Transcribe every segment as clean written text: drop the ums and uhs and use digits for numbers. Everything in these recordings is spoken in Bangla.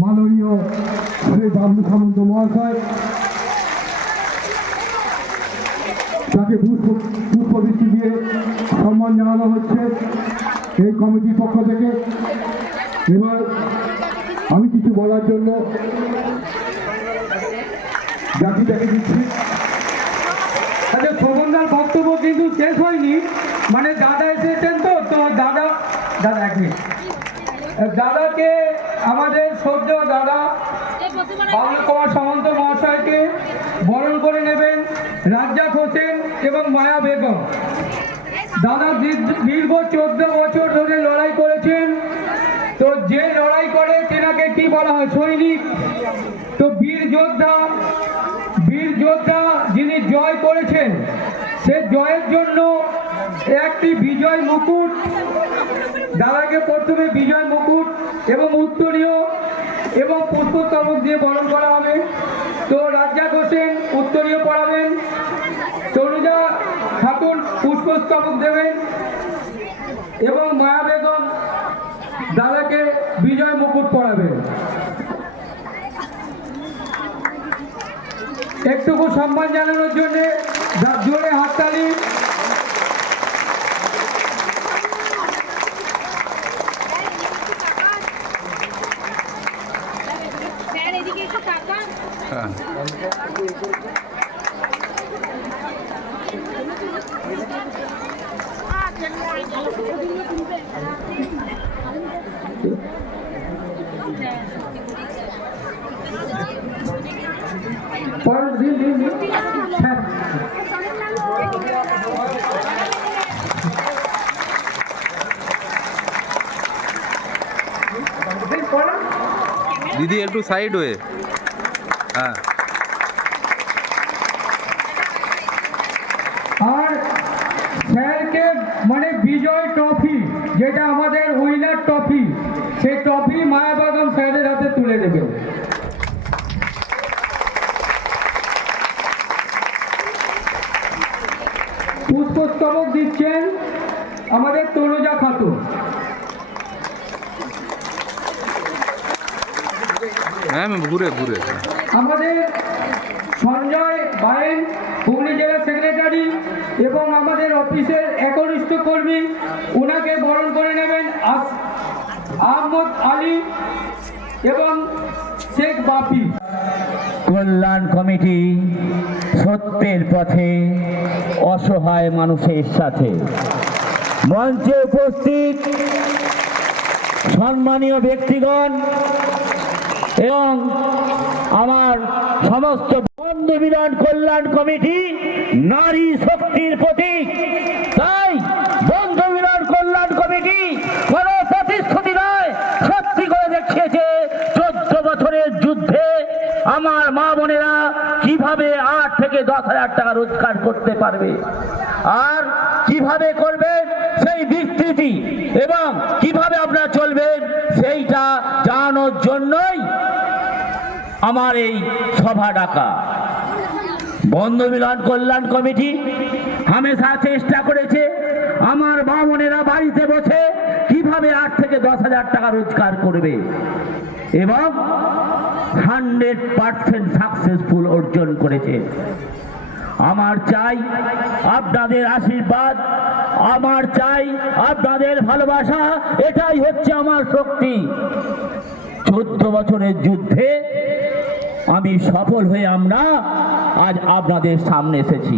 মাননীয় শ্রী বাবলু সামন্ত মহাশয়, তাকে পুষ্পবৃষ্টি দিয়ে সম্মান জানানো হচ্ছে এই কমিটির পক্ষ থেকে। এবার আমি কিছু বলার জন্য জাতি দেখে দিচ্ছি। আচ্ছা, শোভনদার বক্তব্য কিন্তু শেষ হয়নি, মানে দাদা এসেছেন তো দাদা এক মিনিট, দাদাকে আমাদের সদ্য দাদা বাবলু কুমার সামন্ত মহাশয়কে বরণ করে নেবেন রাজ্জাক হোসেন এবং মায়া বেগম। দাদা দীর্ঘ 14 বছর ধরে লড়াই করেছেন। তো যে লড়াই করে তেনাকে কি বলা হয়? সৈনিক। তো বীর যোদ্ধা যিনি জয় করেছেন, সে জয়ের জন্য একটি বিজয় মুকুট, দাদাকে প্রথমে বিজয় মুকুট এবং উত্তরীয় এবং পুষ্পস্তবক দিয়ে বরণ করা হবে। তো রাজ্জাক হোসেন উত্তরীয় পড়াবেন, তনুজা খাতুন পুষ্পস্তবক দেবেন এবং মায়া বেগম দাদাকে বিজয় মুকুট পড়াবেন। একটুকু সম্মান জানানোর জন্য জোরে হাততালি। दीदी एक साइड हुए। हाँ, আর স্যারকে মানে বিজয় ট্রফি, যেটা আমাদের উইনার ট্রফি, সেই ট্রফি মায়া বেগম স্যারের হাতে তুলে দেবে। পুষ্পস্তবক দিচ্ছেন আমাদের তনুজা খাতুন। मैम घूरे घूरे আমাদের সঞ্জয় বাইন হুগলি জেলা সেক্রেটারি এবং আমাদের অফিসের একনিষ্ঠ কর্মী, ওনাকে বরণ করে নেবেন আহমদ আলী এবং শেখ বাপি। কল্যাণ কমিটি সত্যের পথে, অসহায় মানুষের সাথে। মঞ্চে উপস্থিত সম্মানীয় ব্যক্তিগণ এবং আমার সমস্ত বন্ধু মিলন কল্যাণ কমিটি নারী শক্তির প্রতীক। তাই বন্ধু মিলন কল্যাণ কমিটি কোন প্রতিশ্রুতি নয়, সত্যি করে দেখিয়েছে 14 বছরের যুদ্ধে আমার মা বোনেরা কিভাবে 8 থেকে 10,000 টাকা রোজগার করতে পারবে, আর কিভাবে করবেন সেই বিস্তৃতি এবং কিভাবে আপনারা চলবেন সেইটা জানানোর জন্যই আমার এই সভা ডাকা। বন্ধু মিলন কল্যাণ কমিটি হামেশা চেষ্টা করেছে আমার মা বোনেরা বাড়িতে বসে কিভাবে 8 থেকে 10,000 টাকা রোজগার করবে এবং 100% সাকসেসফুল অর্জন করেছে। আমার চাই আপনাদের আশীর্বাদ, আমার চাই আপনাদের ভালোবাসা, এটাই হচ্ছে আমার শক্তি। 14 বছরের যুদ্ধে আমি সফল হয়ে আমরা আজ আপনাদের সামনে এসেছি।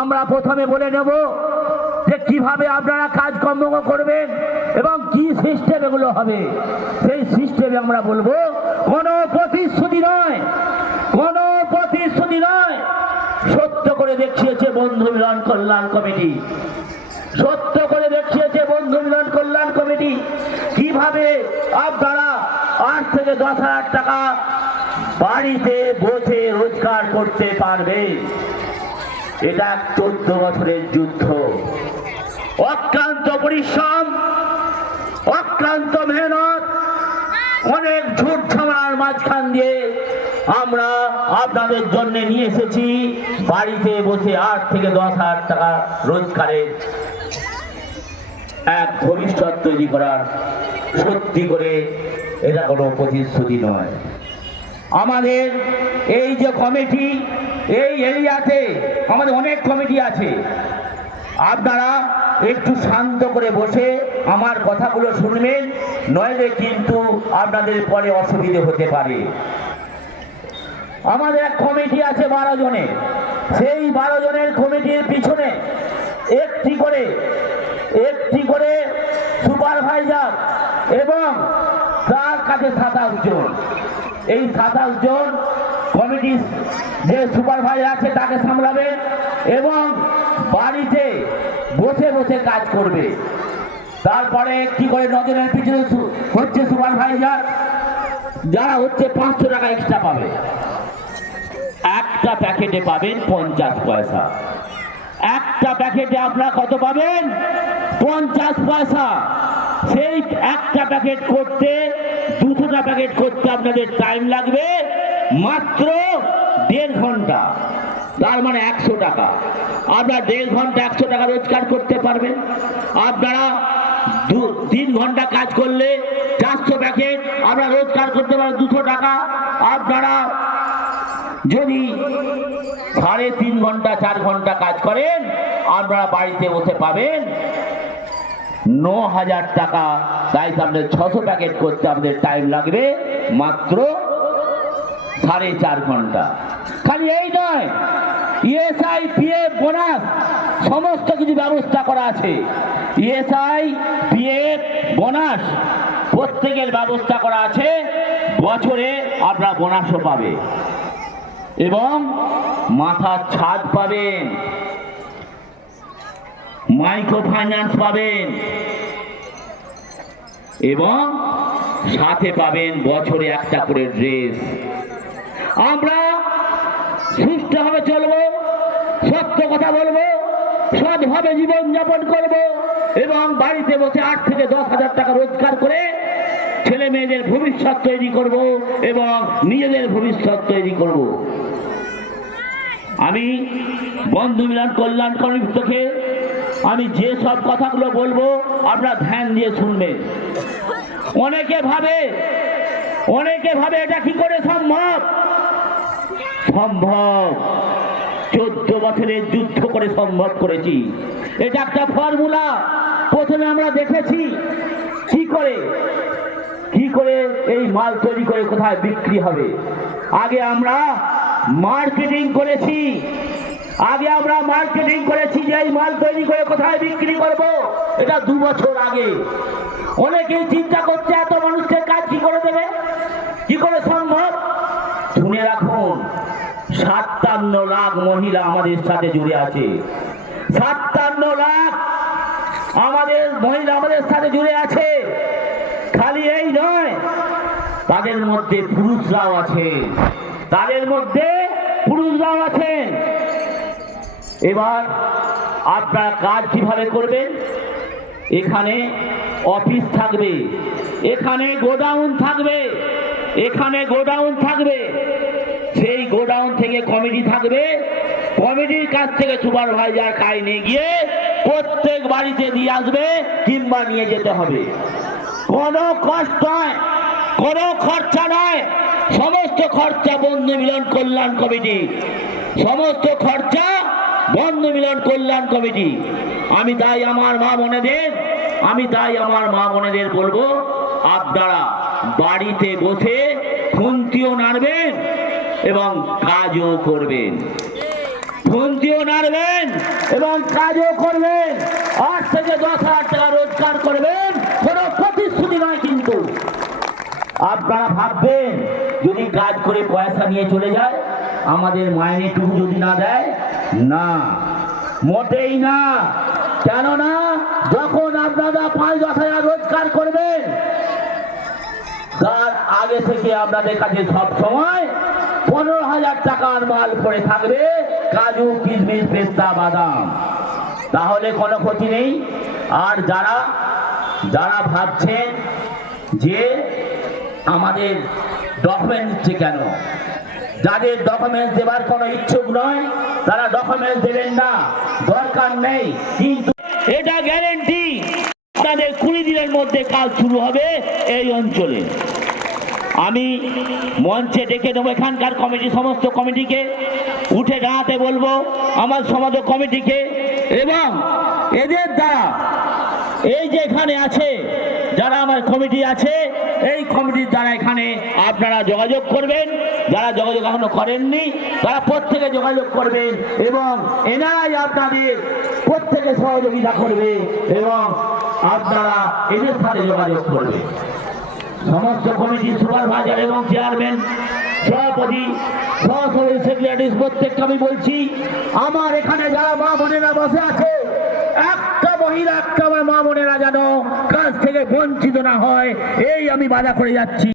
আমরা প্রথমে বলে নেব যে কিভাবে আপনারা কাজকর্ম করবেন এবং কি সিস্টেম এগুলো হবে। সেই সিস্টেমে আমরা বলবো কোনো প্রতিশ্রুতি নয়, কোনো প্রতিশ্রুতি নয়। সত্য করে দেখিয়েছে বন্ধু মিলন কল্যাণ কমিটি, সত্য করে দেখিয়েছে বন্ধু মিলন কল্যাণ কমিটি কিভাবে আপনারা 8 থেকে 10,000 টাকা বাড়িতে বসে রোজগার করতে পারবে। এটা 14 বছরের যুদ্ধ, অক্লান্ত পরিশ্রম, অক্লান্ত মেহনত, অনেক ঝুট ঝামেলার মাঝখান দিয়ে আমরা আপনাদের জন্য নিয়ে এসেছি বাড়িতে বসে 8 থেকে 10,000 টাকা রোজগারের এক ভবিষ্যৎ তৈরি করার। সত্যি করে এটা কোনো প্রতিশ্রুতি নয়। আমাদের এই যে কমিটি, এই এরিয়াতে আমাদের অনেক কমিটি আছে, আপনারা একটু শান্ত করে বসে আমার কথাগুলো শুনবেন, নইলে কিন্তু আপনাদের পরে অসুবিধে হতে পারে। আমাদের এক কমিটি আছে 12 জনের, সেই 12 জনের কমিটির পিছনে একটি করে সুপারভাইজার এবং তার কাছে 27 জন। এই 27 জন কমিটির যে সুপারভাইজার আছে তাকে সামলাবেন এবং বাড়িতে বসে বসে কাজ করবে। তারপরে একটি করে 9 জনের পিছনে হচ্ছে সুপারভাইজার, যারা হচ্ছে 500 টাকা এক্সট্রা পাবে। একটা প্যাকেটে পাবেন 50 পয়সা। একটা প্যাকেটে আপনারা কত পাবেন? 50 পয়সা। সেই একটা প্যাকেট করতে 200টা প্যাকেট করতে আপনাদের টাইম লাগবে মাত্র 1.5 ঘন্টা। তার মানে 100 টাকা। আপনারা 1.5 ঘন্টা 100 টাকা রোজগার করতে পারবেন। আপনারা 3 ঘন্টা কাজ করলে 400 প্যাকেট আপনারা রোজগার করতে পারেন 200 টাকা। আপনারা যদি 3.5 ঘন্টা 4 ঘন্টা কাজ করেন, আপনারা বাড়িতে বসে পাবেন 9,000 টাকা। তাই আপনাদের 600 প্যাকেট করতে আপনাদের টাইম লাগবে মাত্র 4.5 ঘন্টা। খালি এই নয়, ইএসআই, পিএফ, বোনাস সমস্ত কিছু ব্যবস্থা করা আছে। ইএসআই, পিএফ, বোনাস প্রত্যেকের ব্যবস্থা করা আছে। বছরে আপনারা বোনাসও পাবে এবং মাথার ছাদ পাবেন, মাইক্রো ফাইন্যান্স পাবেন এবং সাথে পাবেন বছরে একটা করে ড্রেস। আমরা সুষ্ঠুভাবে চলবো, সত্য কথা বলবো, সৎভাবে জীবনযাপন করব এবং বাড়িতে বসে 8 থেকে 10,000 টাকা রোজগার করে ছেলে মেয়েদের ভবিষ্যৎ তৈরি করব এবং নিজেদের ভবিষ্যৎ তৈরি করব। আমি বন্ধু মিলন কল্যাণ কমিটি থেকে আমি যে সব কথাগুলো বলবো আপনারা ধ্যান দিয়ে শুনবেন। অনেকে ভাবে এটা কি করে সম্ভব? 14 বছরের যুদ্ধ করে সম্ভব করেছি। এটা একটা ফর্মুলা। প্রথমে আমরা দেখেছি কি করে এই মাল তৈরি করে কোথায় বিক্রি হবে। আগে আমরা মার্কেটিং করেছি যে এই মাল তৈরি করে কোথায় বিক্রি করব। এটা 2 বছর আগে। অনেকেই চিন্তা করছে এত মানুষকে কাজ কি করে দেবে, কি করে সম্ভব? শুনে রাখুন, 57 লাখ মহিলা আমাদের সাথে জুড়ে আছে। 57 লাখ আমাদের মহিলা আমাদের সাথে জুড়ে আছে। খালি এই নয়, তাদের মধ্যে পুরুষরাও আছেন। এবার আপনারা কাজ কিভাবে করবেন? এখানে অফিস থাকবে, এখানে গোডাউন থাকবে, সেই গোডাউন থেকে কমিটি থাকবে। কমিটির কাছ থেকে সুপারভাইজার কাজ নিয়ে গিয়ে প্রত্যেক বাড়িতে দিয়ে আসবে কিংবা নিয়ে যেতে হবে। কোনো কষ্ট নয়, কোনো খরচা নয়, সমস্ত খরচা বন্ধু মিলন কল্যাণ কমিটি, সমস্ত খরচা বন্ধু মিলন কল্যাণ কমিটি। আমি তাই আমার মা বোনেদের বলবো, আপনারা বাড়িতে বসে খুন্তিও নাড়বেন এবং কাজও করবেন। 8 থেকে 10,000 টাকা রোজগার করবেন, কোনো প্রতিশ্রুতি নয়। কিন্তু আপনারা ভাববেন যদি কাজ করে পয়সা নিয়ে চলে যায়, আমাদের মাইনেটুকু যদি না দেয়, না, মোটেই না। কেননা যখন আপনারা 5-10 হাজার রোজগার করবেন, তার আগে থেকে আপনাদের কাছে সব সময় 15,000 টাকার মাল পড়ে থাকবে, কাজু, কিশমিশ, পেস্তা, বাদাম। তাহলে কোনো ক্ষতি নেই। আর যারা ভাবছেন যে আমাদের ডকুমেন্টস দিচ্ছে কেন, যাদের ডকুমেন্টস দেবার কোনো ইচ্ছুক নয়, তারা ডকুমেন্টস দেবেন না, দরকার নেই। কিন্তু এটা গ্যারেন্টি, তাদের 20 দিনের মধ্যে কাজ শুরু হবে এই অঞ্চলে। আমি মঞ্চে ডেকে নেবো এখানকার কমিটি, সমস্ত কমিটিকে উঠে দাঁড়াতে বলবো, আমার সমাজ কমিটিকে, এবং এদের দ্বারা এই যে এখানে আছে যারা আমার কমিটি আছে, এই কমিটির দ্বারা এখানে আপনারা যোগাযোগ করবেন, যারা যোগাযোগ এখনো করেননি তারা প্রত্যেকে যোগাযোগ করবেন, এবং এনারাই আপনাদের প্রত্যেকে সহযোগিতা করবে এবং আপনারা এদের সাথে যোগাযোগ করবে। সমস্ত কমিটির সুপারভাইজার এবং চেয়ারম্যান, সভাপতি, সহসভাপতি, সেক্রেটারি প্রত্যেককে আমি বলছি, আমার এখানে যারা মা বোনেরা বসে আছে, একটা মহিলা, একটা আমার মা বোনেরা যেন কাজ থেকে বঞ্চিত না হয়, এই আমি বাধা করে যাচ্ছি।